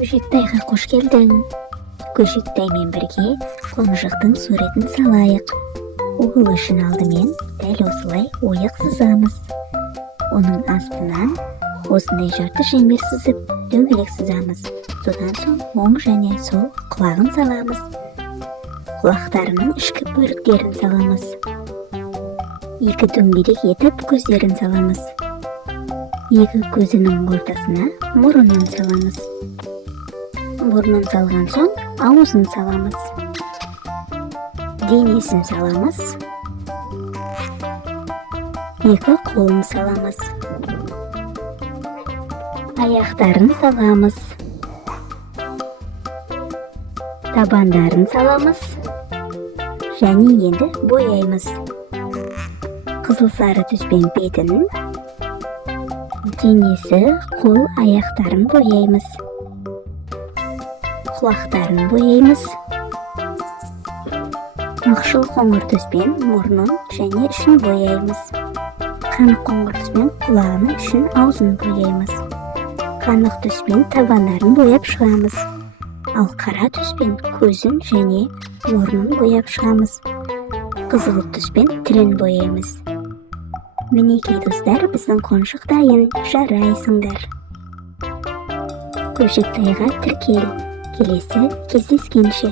Көшектайға қош келдің. Көшектаймен бірге қонжықтың суретін салайық. Ол үшін алдымен дәл осылай ойық сызамыз. Оның астынан осындай жарты шеңбер сызып, дөңгелек сызамыз. Содан соң оң және сол құлағын саламыз. Құлақтарының ішкі бөліктерін саламыз. Екі дөңгелек етіп көздерін саламыз. Екі көзінің ортасына мұрынын саламыз. Мұрнын салған соң аузын саламыз. Денесін саламыз. Екі қолын саламыз. Аяқтарын саламыз. Табандарын саламыз. Және енді бояймыз. Қызыл сары түспен бетін, денесі, қол, аяқтарын бояймыз. Құлақтарын бояймыз. Ақшыл қоңыр түспен мұрнын және ішін бояймыз. Қанық қоңыр түспен құлағының ішін, аузын бояймыз. Қанық түспен табандарын бояп шығамыз. Ал қара түспен көзін және мұрнын бояп шығамыз. Қызыл түспен тілін бояймыз. Мінекей достар, біздің қоншық дайын, жарайсыңдар. Көшектайға тіркел. Келесі кездескенше.